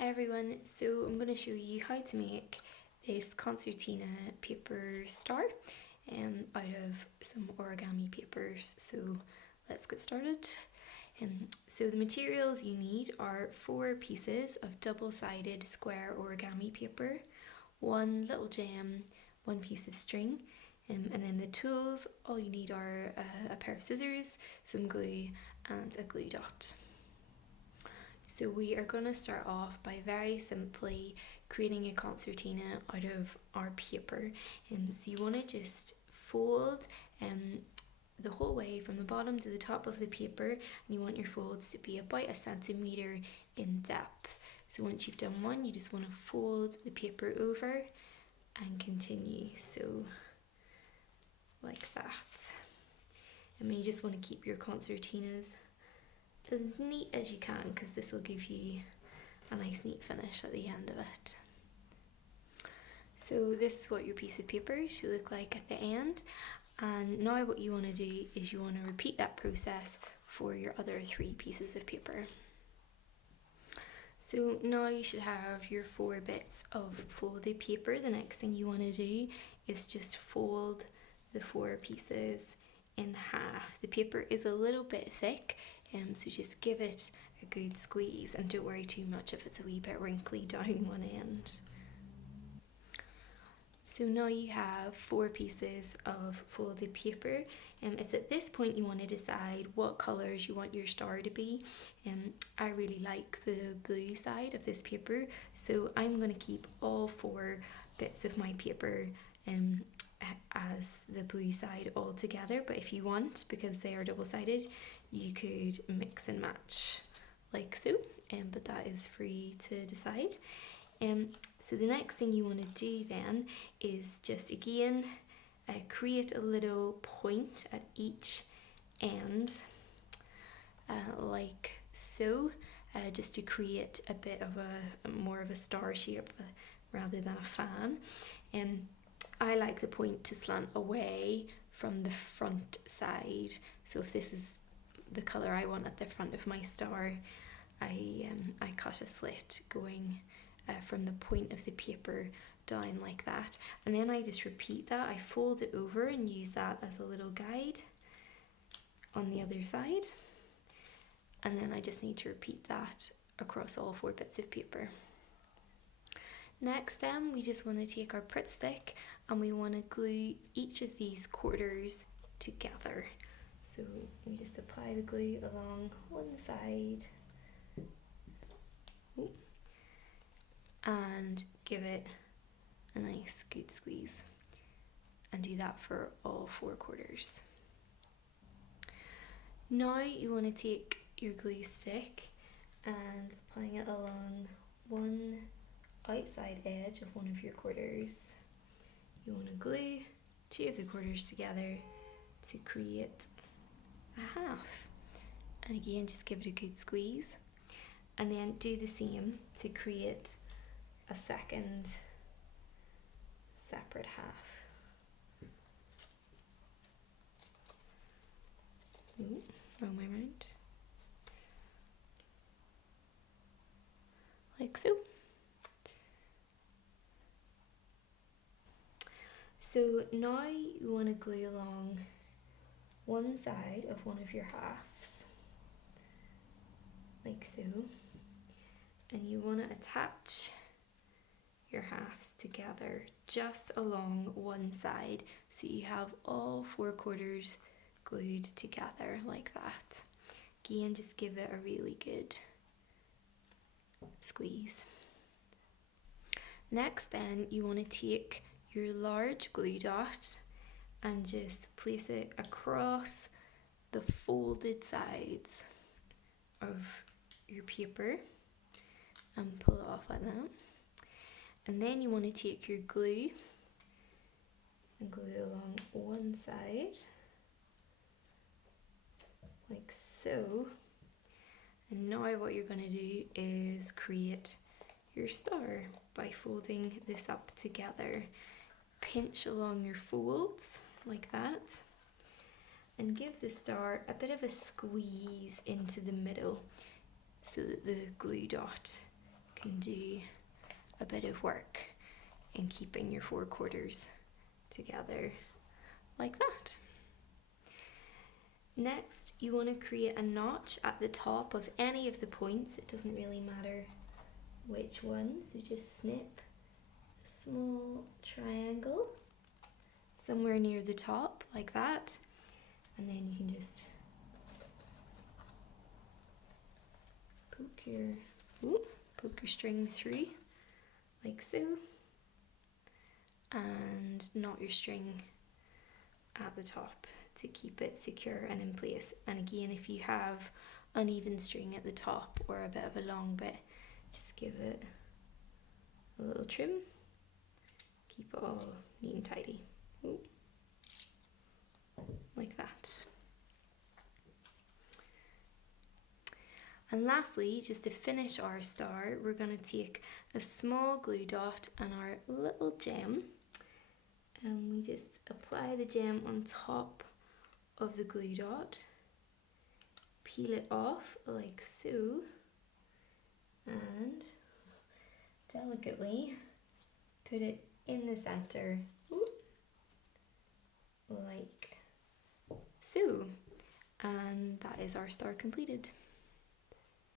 Hi everyone, so I'm going to show you how to make this concertina paper star out of some origami papers. So let's get started. So the materials you need are 4 pieces of double-sided square origami paper, 1 little gem, 1 piece of string, and then the tools, all you need are a pair of scissors, some glue and a glue dot. So we are going to start off by very simply creating a concertina out of our paper. So you want to just fold the whole way from the bottom to the top of the paper, and you want your folds to be about 1 centimetre in depth. So once you've done one, you just want to fold the paper over and continue, so like that. And then you just want to keep your concertinas as neat as you can, because this will give you a nice neat finish at the end of it. So this is what your piece of paper should look like at the end, and now what you want to do is you want to repeat that process for your other 3 pieces of paper. So now you should have your 4 bits of folded paper. The next thing you want to do is just fold the 4 pieces in half. The paper is a little bit thick, so just give it a good squeeze and don't worry too much if it's a wee bit wrinkly down one end. So now you have 4 pieces of folded paper, and it's at this point you want to decide what colours you want your star to be. I really like the blue side of this paper, so I'm going to keep all 4 bits of my paper as the blue side all together, but if you want, because they are double-sided, you could mix and match like so, but that is free to decide. So the next thing you want to do then is just again create a little point at each end, like so, just to create a bit of a more of a star shape rather than a fan. And I like the point to slant away from the front side, so if this is the colour I want at the front of my star, I cut a slit going from the point of the paper down like that, and then I just repeat that. I fold it over and use that as a little guide on the other side, and then I just need to repeat that across all 4 bits of paper. Next then, we just want to take our Pritt stick and we want to glue each of these quarters together. So we just apply the glue along one side and give it a nice good squeeze, and do that for all 4 quarters. Now you want to take your glue stick and applying it along one outside edge of one of your quarters. You want to glue 2 of the quarters together to create a half, and again just give it a good squeeze, and then do the same to create a second separate half. Wrong way round. Like so. So now you want to glue along one side of one of your halves, like so, and you want to attach your halves together just along one side, so you have all 4 quarters glued together like that. Again, just give it a really good squeeze. Next then, you want to take your large glue dot and just place it across the folded sides of your paper and pull it off like that. And then you want to take your glue and glue along one side like so. And now what you're going to do is create your star by folding this up together. Pinch along your folds like that and give the star a bit of a squeeze into the middle so that the glue dot can do a bit of work in keeping your 4 quarters together like that. Next, you want to create a notch at the top of any of the points. It doesn't really matter which one, so just snip a small triangle somewhere near the top like that, and then you can just poke your string through like so, and knot your string at the top to keep it secure and in place. And again, if you have uneven string at the top or a bit of a long bit, just give it a little trim, keep it all neat and tidy. Ooh. Like that. And lastly, just to finish our star, we're going to take a small glue dot and our little gem, and we just apply the gem on top of the glue dot, peel it off like so, and delicately put it in the center like so, and that is our star completed.